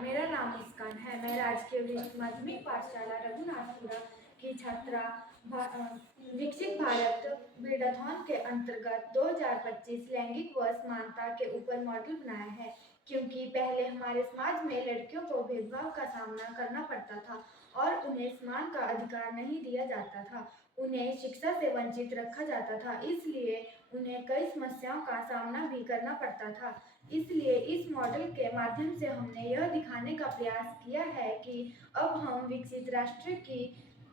मेरा नाम मुस्कान है। मैं राजकीय वरिष्ठ माध्यमिक पाठशाला रघुनाथपुरा की छात्रा। विकसित भारत वीडाथॉन के अंतर्गत 2025 लैंगिक व समानता के ऊपर मॉडल बनाया है, क्योंकि पहले हमारे समाज में लड़कियों को भेदभाव का सामना करना पड़ता था और उन्हें समान का अधिकार नहीं दिया जाता था। उन्हें शिक्षा से वंचित रखा जाता था, इसलिए उन्हें कई समस्याओं का सामना भी करना पड़ता था। इसलिए इस मॉडल के माध्यम से हमने यह दिखाने का प्रयास किया है कि अब हम विकसित राष्ट्र की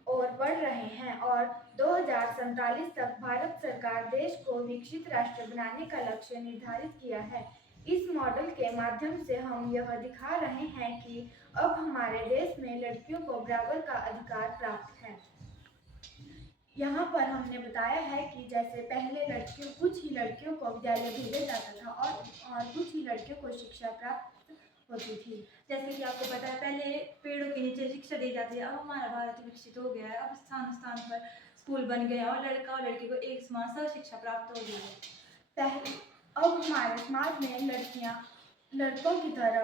ओर बढ़ रहे हैं और 2047 तक भारत सरकार देश को विकसित राष्ट्र बनाने का लक्ष्य निर्धारित किया है। इस मॉडल के माध्यम से हम यह दिखा रहे हैं कि अब हमारे देश में लड़कियों को बराबर का अधिकार प्राप्त है। यहाँ पर हमने बताया है कि जैसे पहले कुछ ही लड़कियों को विद्यालय भेजा जाता था और कुछ ही लड़कियों को शिक्षा प्राप्त होती थी। जैसे कि आपको पता है, पहले पेड़ों के नीचे शिक्षा दी जाती है। अब हमारा भारत विकसित हो गया है, अब स्थान स्थान पर स्कूल बन गए और लड़का और लड़की को एक समान सब शिक्षा प्राप्त हो गई है। पहले अब हमारे समाज में लड़कियां लड़कों की तरह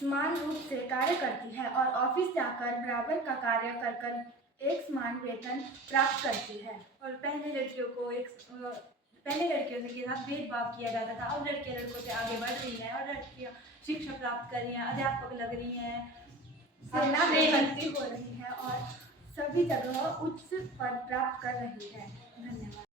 समान रूप से कार्य करती है और ऑफिस जाकर बराबर का कार्य कर एक समान वेतन प्राप्त करती है। और पहले लड़कियों के साथ भेदभाव किया जाता था। अब लड़कियां लड़कों से आगे बढ़ रही हैं और लड़कियां शिक्षा प्राप्त कर रही हैं, अध्यापक लग रही हैं, सेना में भर्ती हो रही है और सभी जगह उच्च पद प्राप्त कर रही है। धन्यवाद।